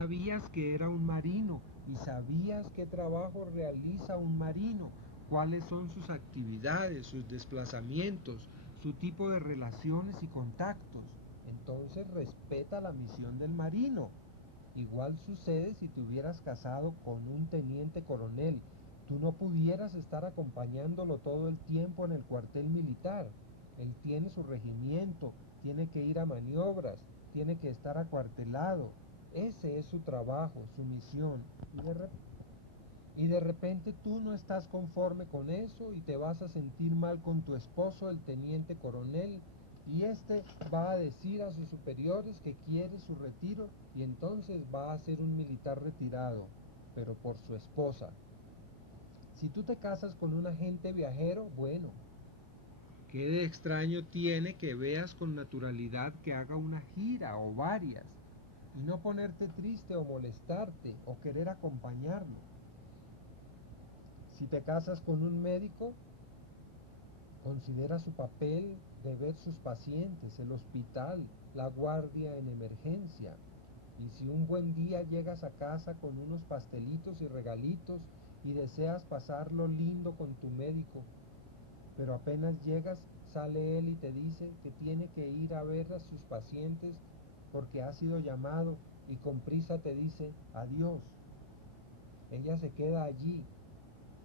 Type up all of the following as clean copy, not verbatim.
Sabías que era un marino y sabías qué trabajo realiza un marino, cuáles son sus actividades, sus desplazamientos, su tipo de relaciones y contactos. Entonces respeta la misión del marino. Igual sucede si te hubieras casado con un teniente coronel. Tú no pudieras estar acompañándolo todo el tiempo en el cuartel militar. Él tiene su regimiento, tiene que ir a maniobras, tiene que estar acuartelado. Ese es su trabajo, su misión. Y de repente tú no estás conforme con eso y te vas a sentir mal con tu esposo, el teniente coronel, y este va a decir a sus superiores que quiere su retiro y entonces va a ser un militar retirado, pero por su esposa. Si tú te casas con un agente viajero, bueno, ¿qué de extraño tiene que veas con naturalidad que haga una gira o varias y no ponerte triste o molestarte o querer acompañarlo? Si te casas con un médico, considera su papel de ver sus pacientes, el hospital, la guardia en emergencia. Y si un buen día llegas a casa con unos pastelitos y regalitos y deseas pasarlo lindo con tu médico, pero apenas llegas, sale él y te dice que tiene que ir a ver a sus pacientes porque ha sido llamado y con prisa te dice adiós. Ella se queda allí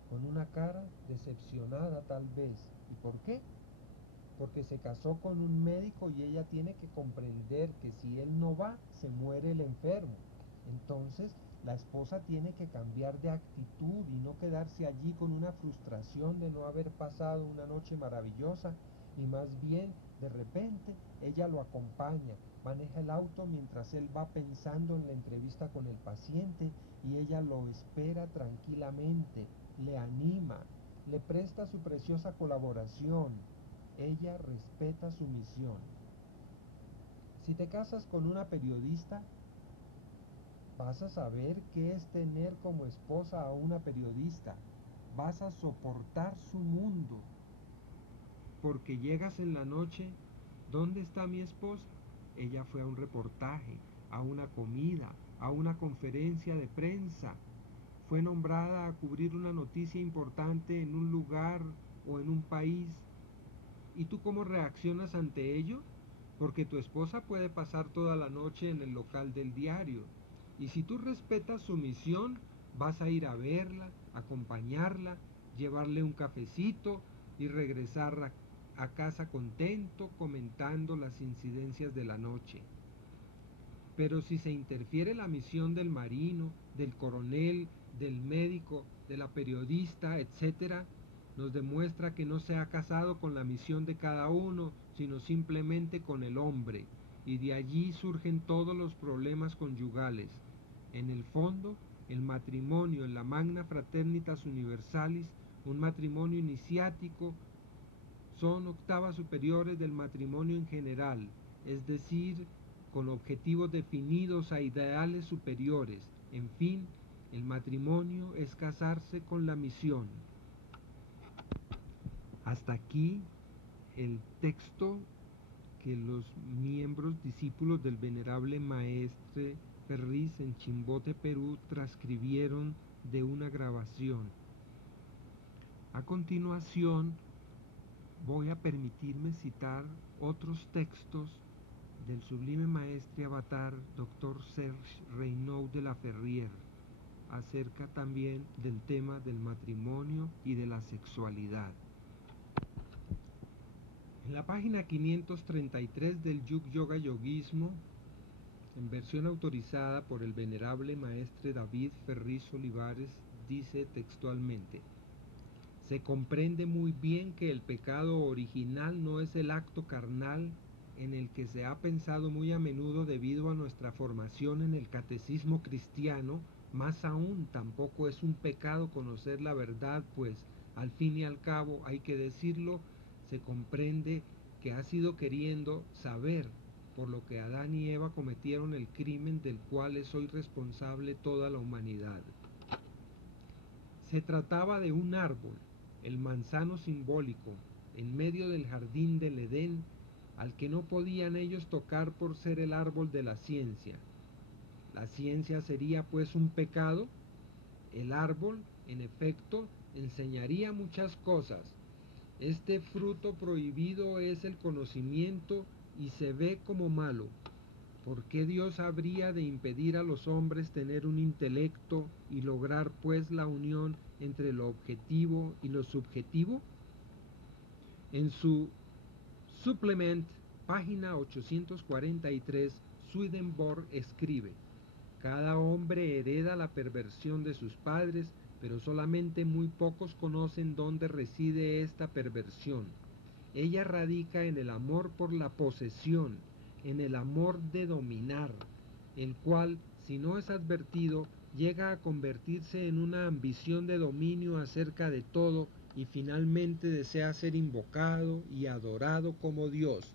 con una cara decepcionada tal vez. ¿Y por qué? Porque se casó con un médico y ella tiene que comprender que si él no va, se muere el enfermo. Entonces, la esposa tiene que cambiar de actitud y no quedarse allí con una frustración de no haber pasado una noche maravillosa y más bien, de repente, ella lo acompaña, maneja el auto mientras él va pensando en la entrevista con el paciente y ella lo espera tranquilamente, le anima, le presta su preciosa colaboración. Ella respeta su misión. Si te casas con una periodista, vas a saber qué es tener como esposa a una periodista. Vas a soportar su mundo. Porque llegas en la noche, ¿dónde está mi esposa? Ella fue a un reportaje, a una comida, a una conferencia de prensa. Fue nombrada a cubrir una noticia importante en un lugar o en un país. ¿Y tú cómo reaccionas ante ello? Porque tu esposa puede pasar toda la noche en el local del diario. Y si tú respetas su misión, vas a ir a verla, acompañarla, llevarle un cafecito y regresar a casa contento comentando las incidencias de la noche. Pero si se interfiere la misión del marino, del coronel, del médico, de la periodista, etc., nos demuestra que no se ha casado con la misión de cada uno, sino simplemente con el hombre, y de allí surgen todos los problemas conyugales. En el fondo, el matrimonio en la Magna Fraternitas Universalis, un matrimonio iniciático, son octavas superiores del matrimonio en general, es decir, con objetivos definidos a ideales superiores. En fin, el matrimonio es casarse con la misión. Hasta aquí el texto que los miembros discípulos del venerable maestre Ferriz en Chimbote, Perú, transcribieron de una grabación. A continuación, voy a permitirme citar otros textos del sublime maestre avatar Dr. Serge Reynaud de la Ferrière acerca también del tema del matrimonio y de la sexualidad. En la página 533 del Yug Yoga Yoguismo, en versión autorizada por el venerable maestre David Ferriz Olivares, dice textualmente: se comprende muy bien que el pecado original no es el acto carnal en el que se ha pensado muy a menudo debido a nuestra formación en el catecismo cristiano. Más aún, tampoco es un pecado conocer la verdad, pues al fin y al cabo, hay que decirlo, se comprende que ha sido queriendo saber, por lo que Adán y Eva cometieron el crimen del cual es hoy responsable toda la humanidad. Se trataba de un árbol, el manzano simbólico, en medio del jardín del Edén, al que no podían ellos tocar por ser el árbol de la ciencia. La ciencia sería pues un pecado. El árbol, en efecto, enseñaría muchas cosas. Este fruto prohibido es el conocimiento y se ve como malo. ¿Por qué Dios habría de impedir a los hombres tener un intelecto y lograr pues la unión entre lo objetivo y lo subjetivo? En su Supplement, página 843, Swedenborg escribe: cada hombre hereda la perversión de sus padres, pero solamente muy pocos conocen dónde reside esta perversión. Ella radica en el amor por la posesión, en el amor de dominar, el cual, si no es advertido, llega a convertirse en una ambición de dominio acerca de todo y finalmente desea ser invocado y adorado como Dios.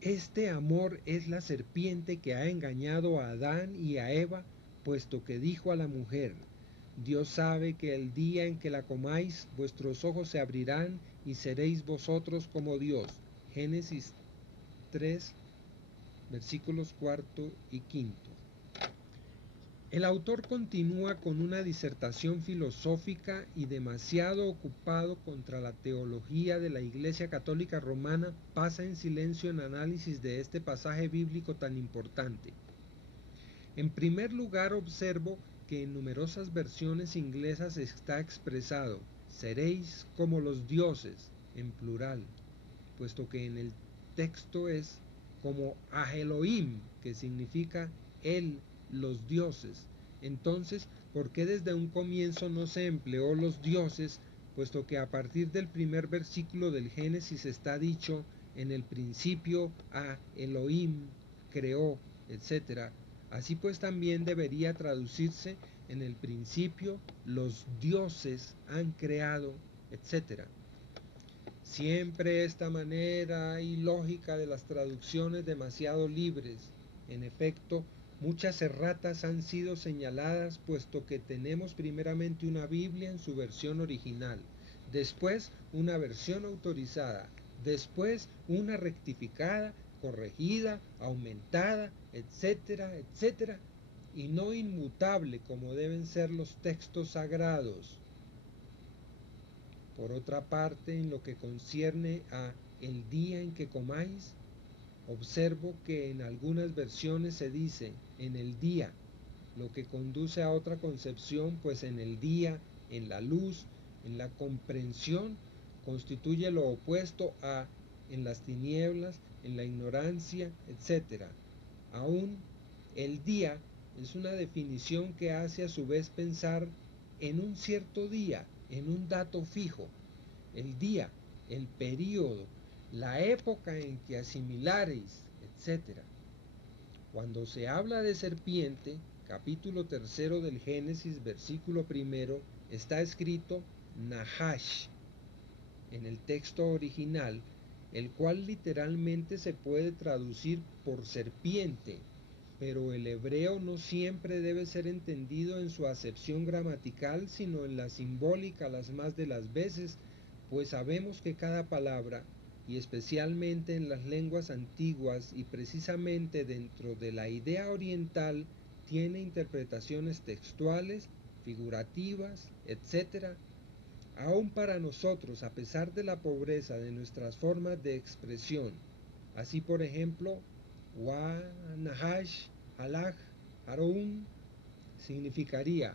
Este amor es la serpiente que ha engañado a Adán y a Eva, puesto que dijo a la mujer: Dios sabe que el día en que la comáis, vuestros ojos se abrirán y seréis vosotros como Dios. Génesis 3, versículos 4 y 5. El autor continúa con una disertación filosófica y demasiado ocupado contra la teología de la Iglesia Católica Romana, pasa en silencio en análisis de este pasaje bíblico tan importante. En primer lugar, observo que en numerosas versiones inglesas está expresado: seréis como los dioses, en plural, puesto que en el texto es como a Elohim, que significa él, los dioses. Entonces, ¿por qué desde un comienzo no se empleó los dioses, puesto que a partir del primer versículo del Génesis está dicho: en el principio a Elohim creó, etc.? Así pues también debería traducirse: en el principio los dioses han creado, etc. Siempre esta manera ilógica de las traducciones demasiado libres. En efecto, muchas erratas han sido señaladas, puesto que tenemos primeramente una Biblia en su versión original, después una versión autorizada, después una rectificada, corregida, aumentada, etcétera, etcétera, y no inmutable como deben ser los textos sagrados. Por otra parte, en lo que concierne a el día en que comáis, observo que en algunas versiones se dice en el día, lo que conduce a otra concepción, pues en el día, en la luz, en la comprensión, constituye lo opuesto a en las tinieblas, en la ignorancia, etc. Aún el día es una definición que hace a su vez pensar en un cierto día, en un dato fijo. El día, el período, la época en que asimilareis, etc. Cuando se habla de serpiente, capítulo 3 del Génesis, versículo 1, está escrito Nahash en el texto original, el cual literalmente se puede traducir por serpiente, pero el hebreo no siempre debe ser entendido en su acepción gramatical, sino en la simbólica las más de las veces, pues sabemos que cada palabra, y especialmente en las lenguas antiguas y precisamente dentro de la idea oriental, tiene interpretaciones textuales, figurativas, etc. Aún para nosotros, a pesar de la pobreza de nuestras formas de expresión. Así, por ejemplo, Wa, Nahash, Halach, Haroun significaría: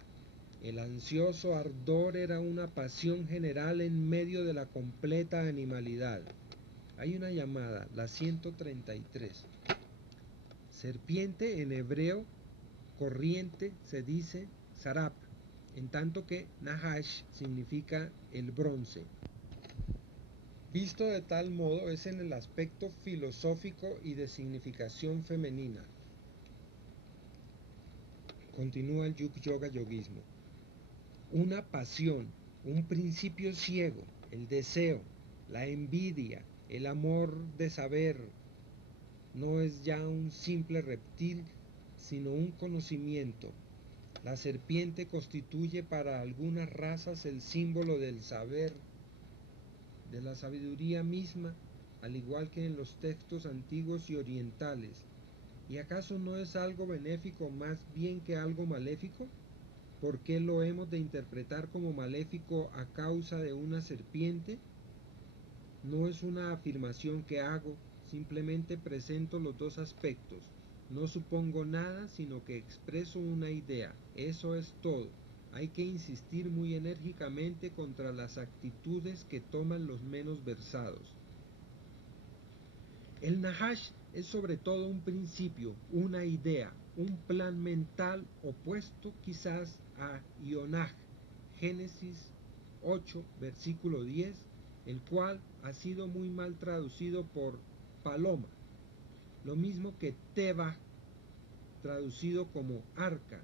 el ansioso ardor era una pasión general en medio de la completa animalidad. Hay una llamada, la 133. Serpiente en hebreo, corriente, se dice Sarap, en tanto que Nahash significa el bronce. Visto de tal modo es en el aspecto filosófico y de significación femenina. Continúa el Yuk Yoga Yoguismo. Una pasión, un principio ciego, el deseo, la envidia, el amor de saber, no es ya un simple reptil, sino un conocimiento. La serpiente constituye para algunas razas el símbolo del saber, de la sabiduría misma, al igual que en los textos antiguos y orientales. ¿Y acaso no es algo benéfico más bien que algo maléfico? ¿Por qué lo hemos de interpretar como maléfico a causa de una serpiente? No es una afirmación que hago, simplemente presento los dos aspectos. No supongo nada, sino que expreso una idea. Eso es todo. Hay que insistir muy enérgicamente contra las actitudes que toman los menos versados. El Nahash es sobre todo un principio, una idea, un plan mental opuesto quizás a Ionaj, Génesis 8, versículo 10, el cual ha sido muy mal traducido por paloma, lo mismo que Teba, traducido como arca.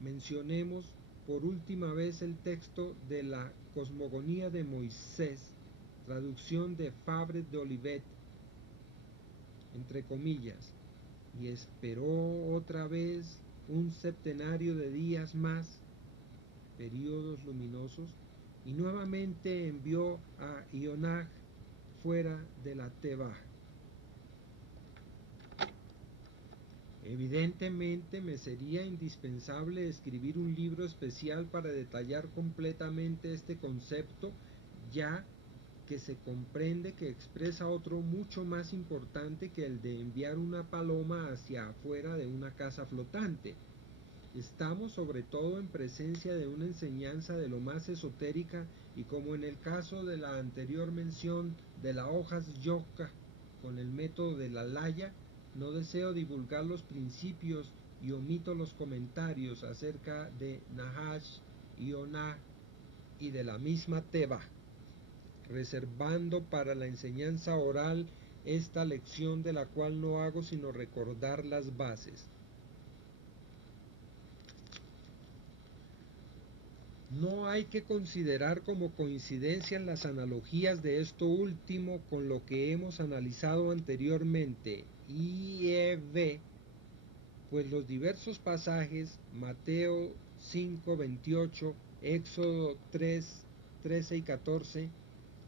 Mencionemos por última vez el texto de la Cosmogonía de Moisés, traducción de Fabre de Olivet, entre comillas, y esperó otra vez un septenario de días más, períodos luminosos, y nuevamente envió a Ionaj fuera de la Teba. Evidentemente me sería indispensable escribir un libro especial para detallar completamente este concepto, ya que se comprende que expresa otro mucho más importante que el de enviar una paloma hacia afuera de una casa flotante. Estamos sobre todo en presencia de una enseñanza de lo más esotérica y, como en el caso de la anterior mención de la hojas yoga con el método de la laya, no deseo divulgar los principios y omito los comentarios acerca de Nahash, Ionaj y de la misma Teba, reservando para la enseñanza oral esta lección, de la cual no hago sino recordar las bases. No hay que considerar como coincidencias las analogías de esto último con lo que hemos analizado anteriormente, IEV, pues los diversos pasajes, Mateo 5:28, Éxodo 3:13 y 14,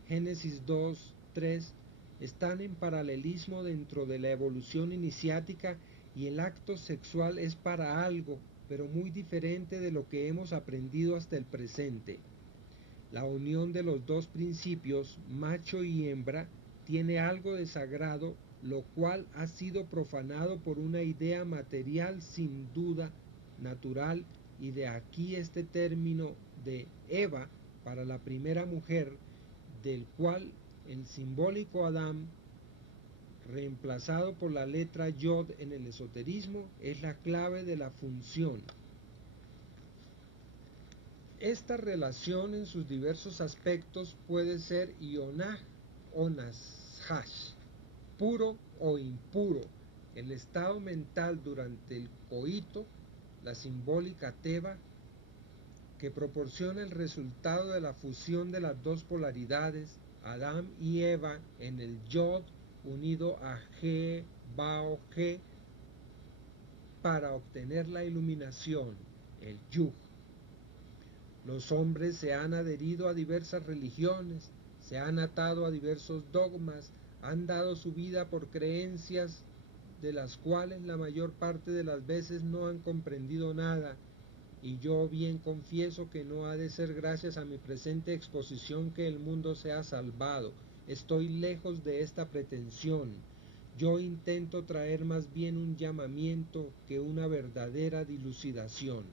Génesis 2:3, están en paralelismo dentro de la evolución iniciática, y el acto sexual es para algo, pero muy diferente de lo que hemos aprendido hasta el presente. La unión de los dos principios, macho y hembra, tiene algo de sagrado, lo cual ha sido profanado por una idea material sin duda natural, y de aquí este término de Eva para la primera mujer, del cual el simbólico Adán, reemplazado por la letra Yod en el esoterismo, es la clave de la función. Esta relación en sus diversos aspectos puede ser Ionaj o Nahash, puro o impuro, el estado mental durante el coito, la simbólica Teba, que proporciona el resultado de la fusión de las dos polaridades, Adán y Eva, en el Yod unido a G, Bao, G, para obtener la iluminación, el Yug. Los hombres se han adherido a diversas religiones, se han atado a diversos dogmas, han dado su vida por creencias de las cuales la mayor parte de las veces no han comprendido nada, y yo bien confieso que no ha de ser gracias a mi presente exposición que el mundo sea salvado. Estoy lejos de esta pretensión. Yo intento traer más bien un llamamiento que una verdadera dilucidación.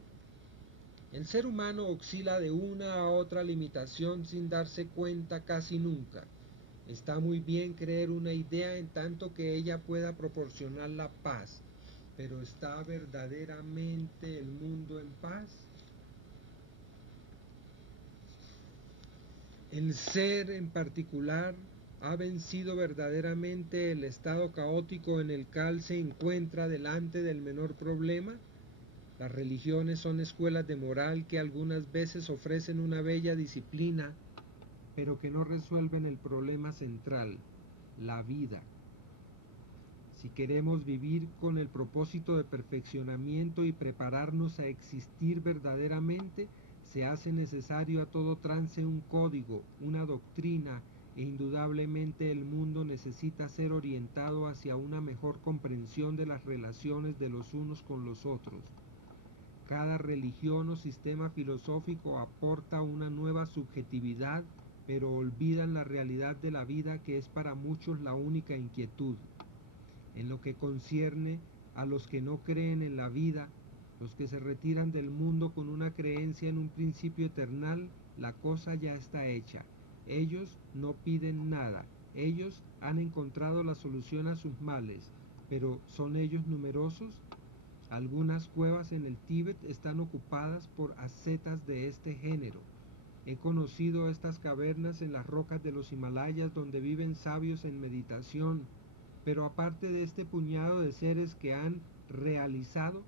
El ser humano oscila de una a otra limitación sin darse cuenta casi nunca. Está muy bien creer una idea en tanto que ella pueda proporcionar la paz, pero ¿está verdaderamente el mundo en paz? El ser en particular ha vencido verdaderamente el estado caótico en el cual se encuentra delante del menor problema. Las religiones son escuelas de moral que algunas veces ofrecen una bella disciplina, pero que no resuelven el problema central, la vida. Si queremos vivir con el propósito de perfeccionamiento y prepararnos a existir verdaderamente, se hace necesario a todo trance un código, una doctrina, e indudablemente el mundo necesita ser orientado hacia una mejor comprensión de las relaciones de los unos con los otros. Cada religión o sistema filosófico aporta una nueva subjetividad, pero olvidan la realidad de la vida, que es para muchos la única inquietud. En lo que concierne a los que no creen en la vida, los que se retiran del mundo con una creencia en un principio eternal, la cosa ya está hecha. Ellos no piden nada, ellos han encontrado la solución a sus males, pero ¿son ellos numerosos? Algunas cuevas en el Tíbet están ocupadas por ascetas de este género. He conocido estas cavernas en las rocas de los Himalayas, donde viven sabios en meditación, pero aparte de este puñado de seres que han realizado,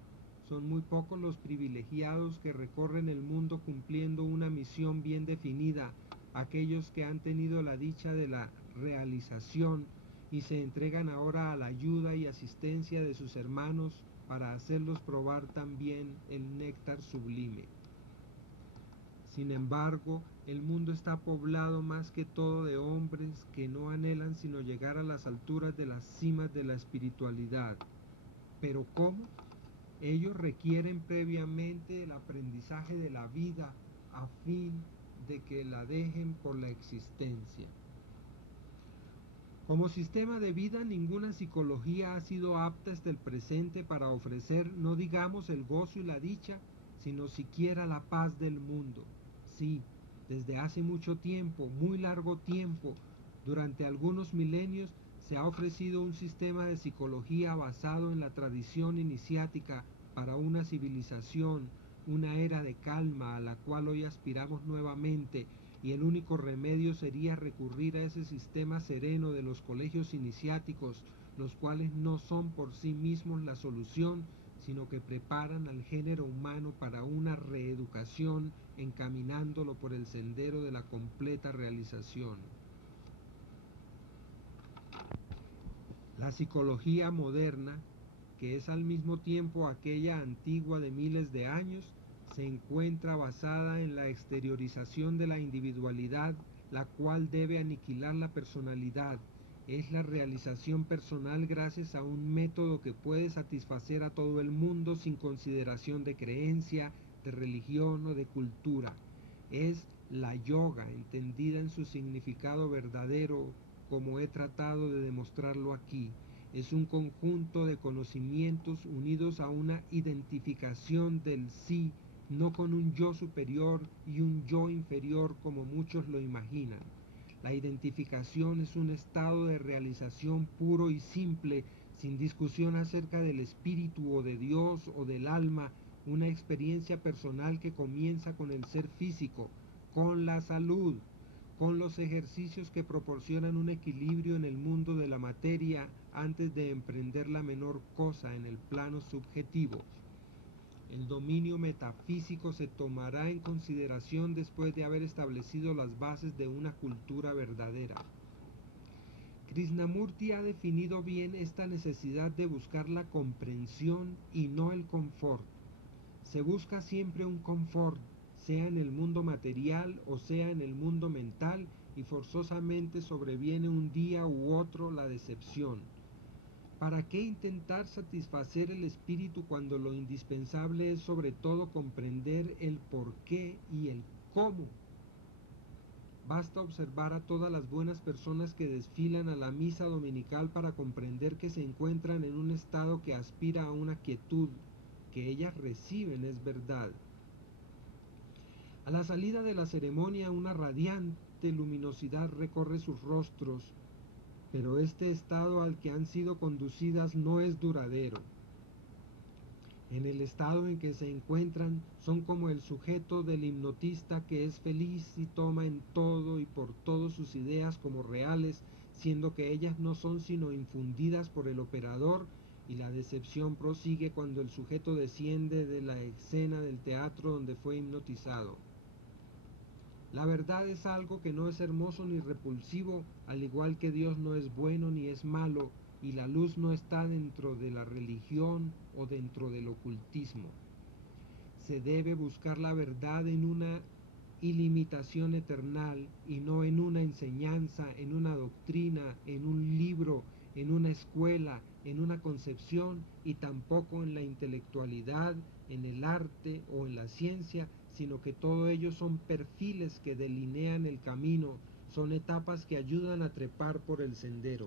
son muy pocos los privilegiados que recorren el mundo cumpliendo una misión bien definida, aquellos que han tenido la dicha de la realización y se entregan ahora a la ayuda y asistencia de sus hermanos para hacerlos probar también el néctar sublime. Sin embargo, el mundo está poblado más que todo de hombres que no anhelan sino llegar a las alturas de las cimas de la espiritualidad. ¿Pero cómo? Ellos requieren previamente el aprendizaje de la vida a fin de que la dejen por la existencia. Como sistema de vida, ninguna psicología ha sido apta hasta el presente para ofrecer, no digamos el gozo y la dicha, sino siquiera la paz del mundo. Sí, desde hace mucho tiempo, muy largo tiempo, durante algunos milenios, se ha ofrecido un sistema de psicología basado en la tradición iniciática para una civilización, una era de calma a la cual hoy aspiramos nuevamente, y el único remedio sería recurrir a ese sistema sereno de los colegios iniciáticos, los cuales no son por sí mismos la solución, sino que preparan al género humano para una reeducación, encaminándolo por el sendero de la completa realización. La psicología moderna, que es al mismo tiempo aquella antigua de miles de años, se encuentra basada en la exteriorización de la individualidad, la cual debe aniquilar la personalidad. Es la realización personal gracias a un método que puede satisfacer a todo el mundo sin consideración de creencia, de religión o de cultura. Es la yoga, entendida en su significado verdadero, como he tratado de demostrarlo aquí. Es un conjunto de conocimientos unidos a una identificación del sí, no con un yo superior y un yo inferior como muchos lo imaginan. La identificación es un estado de realización puro y simple, sin discusión acerca del espíritu o de Dios o del alma, una experiencia personal que comienza con el ser físico, con la salud, con los ejercicios que proporcionan un equilibrio en el mundo de la materia antes de emprender la menor cosa en el plano subjetivo. El dominio metafísico se tomará en consideración después de haber establecido las bases de una cultura verdadera. Krishnamurti ha definido bien esta necesidad de buscar la comprensión y no el confort. Se busca siempre un confort, sea en el mundo material o sea en el mundo mental, y forzosamente sobreviene un día u otro la decepción. ¿Para qué intentar satisfacer el espíritu cuando lo indispensable es sobre todo comprender el por qué y el cómo? Basta observar a todas las buenas personas que desfilan a la misa dominical para comprender que se encuentran en un estado que aspira a una quietud que ellas reciben, es verdad. A la salida de la ceremonia, una radiante luminosidad recorre sus rostros, pero este estado al que han sido conducidas no es duradero. En el estado en que se encuentran, son como el sujeto del hipnotista que es feliz y toma en todo y por todo sus ideas como reales, siendo que ellas no son sino infundidas por el operador, y la decepción prosigue cuando el sujeto desciende de la escena del teatro donde fue hipnotizado. La verdad es algo que no es hermoso ni repulsivo, al igual que Dios no es bueno ni es malo, y la luz no está dentro de la religión o dentro del ocultismo. Se debe buscar la verdad en una ilimitación eternal y no en una enseñanza, en una doctrina, en un libro, en una escuela, en una concepción y tampoco en la intelectualidad, en el arte o en la ciencia, sino que todo ello son perfiles que delinean el camino, son etapas que ayudan a trepar por el sendero.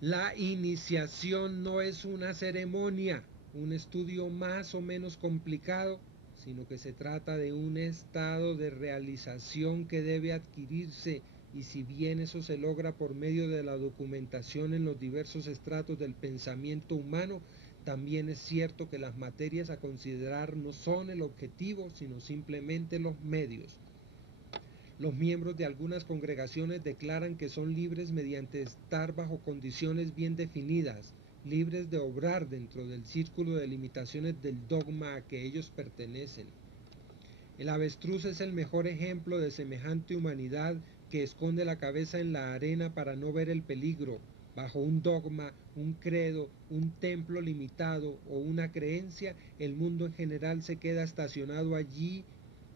La iniciación no es una ceremonia, un estudio más o menos complicado, sino que se trata de un estado de realización que debe adquirirse, y si bien eso se logra por medio de la documentación en los diversos estratos del pensamiento humano, también es cierto que las materias a considerar no son el objetivo, sino simplemente los medios. Los miembros de algunas congregaciones declaran que son libres mediante estar bajo condiciones bien definidas, libres de obrar dentro del círculo de limitaciones del dogma a que ellos pertenecen. El avestruz es el mejor ejemplo de semejante humanidad que esconde la cabeza en la arena para no ver el peligro. Bajo un dogma, un credo, un templo limitado o una creencia, el mundo en general se queda estacionado allí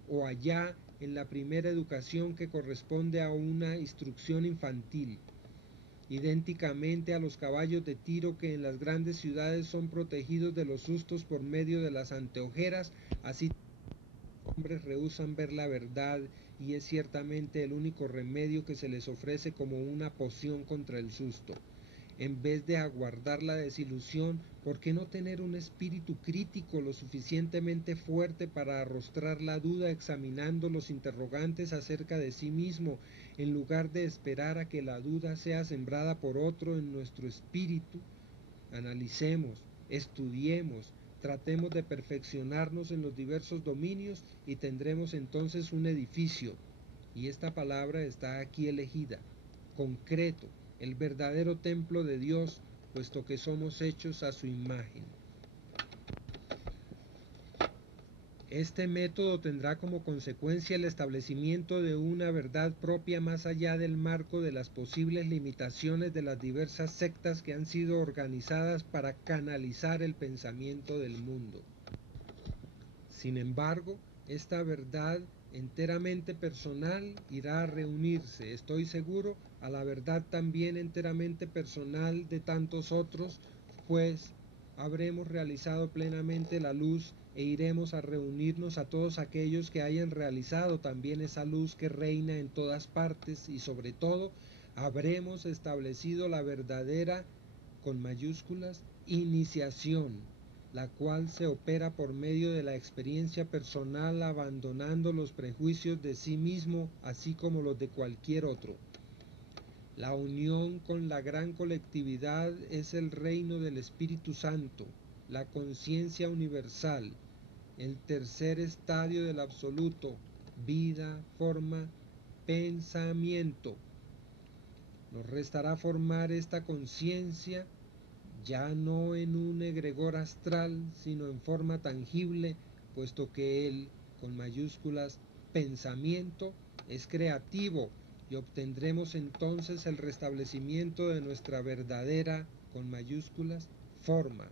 o allá en la primera educación que corresponde a una instrucción infantil. Idénticamente a los caballos de tiro que en las grandes ciudades son protegidos de los sustos por medio de las anteojeras, así los hombres rehúsan ver la verdad, y es ciertamente el único remedio que se les ofrece como una poción contra el susto. En vez de aguardar la desilusión, ¿por qué no tener un espíritu crítico lo suficientemente fuerte para arrostrar la duda examinando los interrogantes acerca de sí mismo, en lugar de esperar a que la duda sea sembrada por otro en nuestro espíritu? Analicemos, estudiemos, tratemos de perfeccionarnos en los diversos dominios y tendremos entonces un edificio, y esta palabra está aquí elegida, concreto, el verdadero templo de Dios, puesto que somos hechos a su imagen. Este método tendrá como consecuencia el establecimiento de una verdad propia más allá del marco de las posibles limitaciones de las diversas sectas que han sido organizadas para canalizar el pensamiento del mundo. Sin embargo, esta verdad enteramente personal irá a reunirse, estoy seguro, a la verdad también enteramente personal de tantos otros, pues habremos realizado plenamente la luz e iremos a reunirnos a todos aquellos que hayan realizado también esa luz que reina en todas partes, y sobre todo habremos establecido la verdadera, con mayúsculas, iniciación, la cual se opera por medio de la experiencia personal, abandonando los prejuicios de sí mismo, así como los de cualquier otro. La unión con la gran colectividad es el reino del Espíritu Santo, la conciencia universal, el tercer estadio del absoluto, vida, forma, pensamiento. Nos restará formar esta conciencia ya no en un egregor astral, sino en forma tangible, puesto que el, con mayúsculas, pensamiento, es creativo, y obtendremos entonces el restablecimiento de nuestra verdadera, con mayúsculas, forma.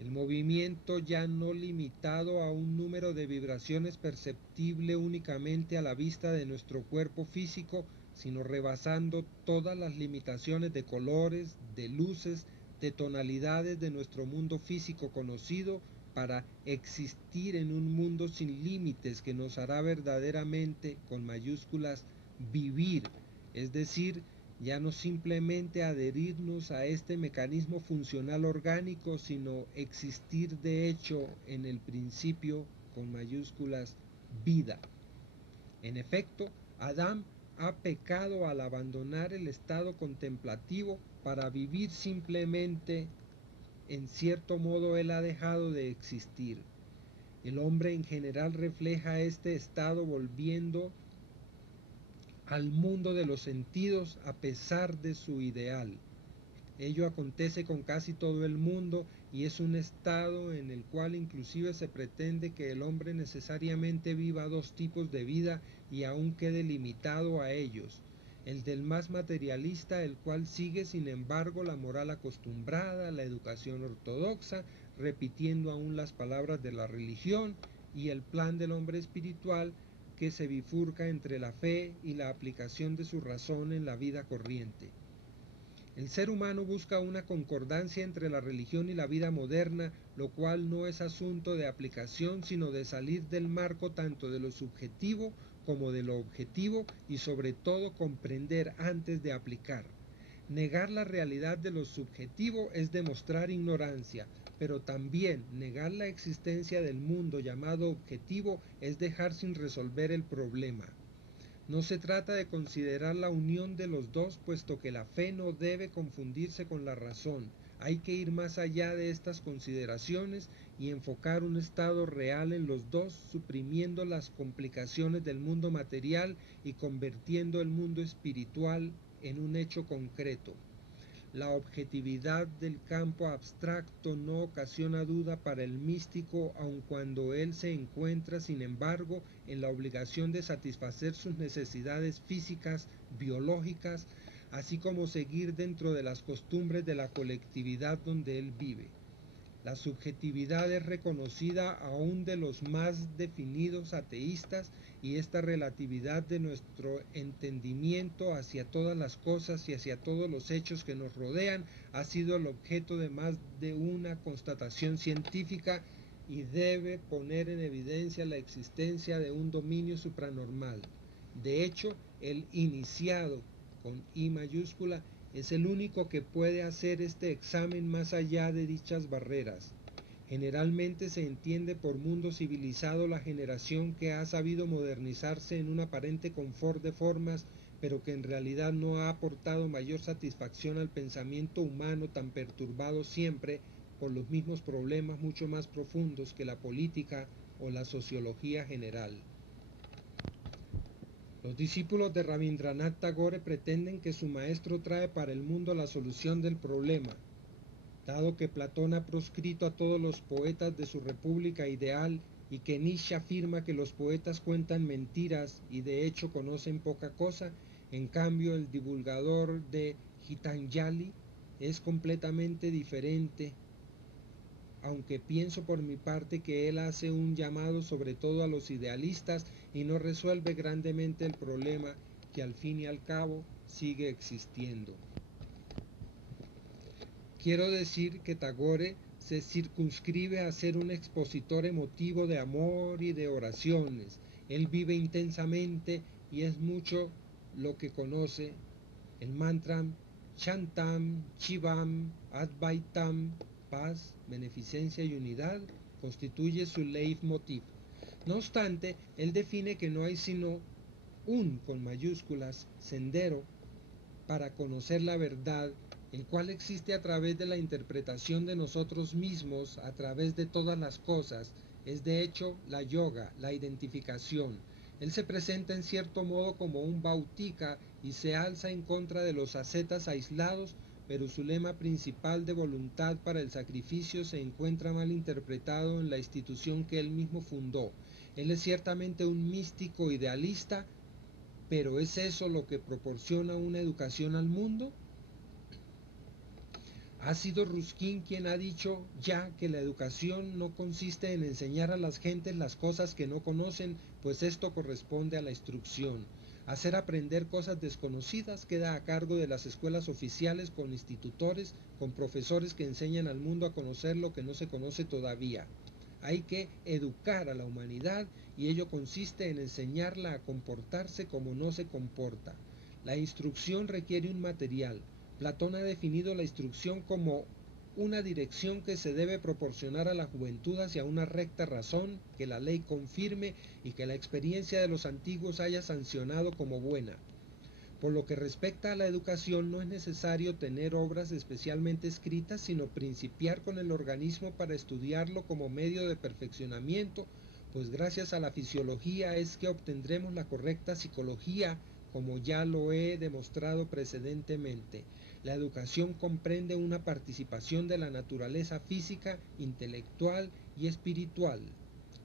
El movimiento ya no limitado a un número de vibraciones perceptible únicamente a la vista de nuestro cuerpo físico, sino rebasando todas las limitaciones de colores, de luces, de tonalidades de nuestro mundo físico conocido, para existir en un mundo sin límites que nos hará verdaderamente, con mayúsculas, vivir, es decir, ya no simplemente adherirnos a este mecanismo funcional orgánico, sino existir de hecho en el principio, con mayúsculas, vida. En efecto, Adán ha pecado al abandonar el estado contemplativo para vivir simplemente. En cierto modo él ha dejado de existir. El hombre en general refleja este estado volviendo al mundo de los sentidos a pesar de su ideal. Ello acontece con casi todo el mundo, y es un estado en el cual inclusive se pretende que el hombre necesariamente viva dos tipos de vida y aún quede limitado a ellos: el del más materialista, el cual sigue sin embargo la moral acostumbrada, la educación ortodoxa, repitiendo aún las palabras de la religión, y el plan del hombre espiritual que se bifurca entre la fe y la aplicación de su razón en la vida corriente. El ser humano busca una concordancia entre la religión y la vida moderna, lo cual no es asunto de aplicación, sino de salir del marco tanto de lo subjetivo como de lo objetivo y sobre todo comprender antes de aplicar. Negar la realidad de lo subjetivo es demostrar ignorancia, pero también negar la existencia del mundo llamado objetivo es dejar sin resolver el problema. No se trata de considerar la unión de los dos, puesto que la fe no debe confundirse con la razón. Hay que ir más allá de estas consideraciones y enfocar un estado real en los dos, suprimiendo las complicaciones del mundo material y convirtiendo el mundo espiritual en un hecho concreto. La objetividad del campo abstracto no ocasiona duda para el místico, aun cuando él se encuentra, sin embargo, en la obligación de satisfacer sus necesidades físicas, biológicas, así como seguir dentro de las costumbres de la colectividad donde él vive. La subjetividad es reconocida aún de los más definidos ateístas, y esta relatividad de nuestro entendimiento hacia todas las cosas y hacia todos los hechos que nos rodean ha sido el objeto de más de una constatación científica y debe poner en evidencia la existencia de un dominio supranormal. De hecho, el iniciado, con I mayúscula, es el único que puede hacer este examen más allá de dichas barreras. Generalmente se entiende por mundo civilizado la generación que ha sabido modernizarse en un aparente confort de formas, pero que en realidad no ha aportado mayor satisfacción al pensamiento humano tan perturbado siempre por los mismos problemas mucho más profundos que la política o la sociología general. Los discípulos de Rabindranath Tagore pretenden que su maestro trae para el mundo la solución del problema. Dado que Platón ha proscrito a todos los poetas de su república ideal y que Nietzsche afirma que los poetas cuentan mentiras y de hecho conocen poca cosa, en cambio el divulgador de Gitanjali es completamente diferente, aunque pienso por mi parte que él hace un llamado sobre todo a los idealistas y no resuelve grandemente el problema que al fin y al cabo sigue existiendo. Quiero decir que Tagore se circunscribe a ser un expositor emotivo de amor y de oraciones. Él vive intensamente y es mucho lo que conoce. El mantra Shantam, Shivam, Advaitam, paz, beneficencia y unidad constituye su leitmotiv. No obstante, él define que no hay sino un, con mayúsculas, sendero para conocer la verdad, el cual existe a través de la interpretación de nosotros mismos, a través de todas las cosas, es de hecho la yoga, la identificación. Él se presenta en cierto modo como un bautica y se alza en contra de los ascetas aislados, pero su lema principal de voluntad para el sacrificio se encuentra mal interpretado en la institución que él mismo fundó. Él es ciertamente un místico idealista, pero ¿es eso lo que proporciona una educación al mundo? Ha sido Ruskin quien ha dicho ya que la educación no consiste en enseñar a las gentes las cosas que no conocen, pues esto corresponde a la instrucción. Hacer aprender cosas desconocidas queda a cargo de las escuelas oficiales, con institutores, con profesores que enseñan al mundo a conocer lo que no se conoce todavía. Hay que educar a la humanidad y ello consiste en enseñarla a comportarse como no se comporta. La instrucción requiere un material. Platón ha definido la instrucción como una dirección que se debe proporcionar a la juventud hacia una recta razón que la ley confirme y que la experiencia de los antiguos haya sancionado como buena. Por lo que respecta a la educación, no es necesario tener obras especialmente escritas, sino principiar con el organismo para estudiarlo como medio de perfeccionamiento, pues gracias a la fisiología es que obtendremos la correcta psicología, como ya lo he demostrado precedentemente. La educación comprende una participación de la naturaleza física, intelectual y espiritual.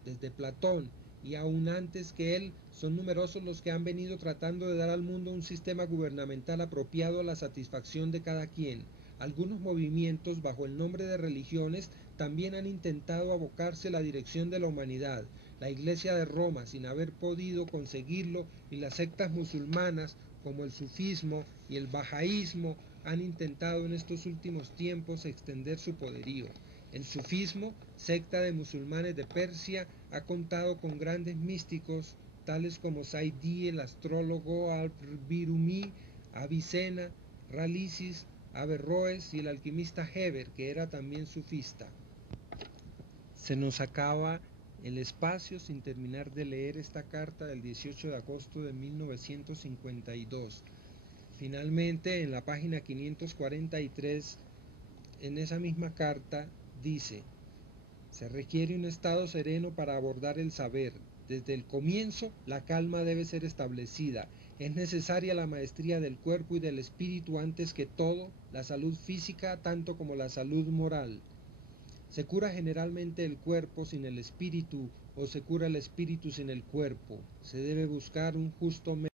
Desde Platón y aún antes que él, son numerosos los que han venido tratando de dar al mundo un sistema gubernamental apropiado a la satisfacción de cada quien. Algunos movimientos, bajo el nombre de religiones, también han intentado abocarse a la dirección de la humanidad. la Iglesia de Roma, sin haber podido conseguirlo, y las sectas musulmanas como el sufismo y el bahaísmo han intentado en estos últimos tiempos extender su poderío. El sufismo, secta de musulmanes de Persia, ha contado con grandes místicos tales como Saidí, el astrólogo, Al-Biruni, Avicena, Ralisis, Averroes y el alquimista Heber, que era también sufista. Se nos acaba el espacio sin terminar de leer esta carta del 18 de agosto de 1952. Finalmente, en la página 543, en esa misma carta, dice: se requiere un estado sereno para abordar el saber. Desde el comienzo, la calma debe ser establecida. Es necesaria la maestría del cuerpo y del espíritu antes que todo, la salud física tanto como la salud moral. Se cura generalmente el cuerpo sin el espíritu, o se cura el espíritu sin el cuerpo. Se debe buscar un justo medio.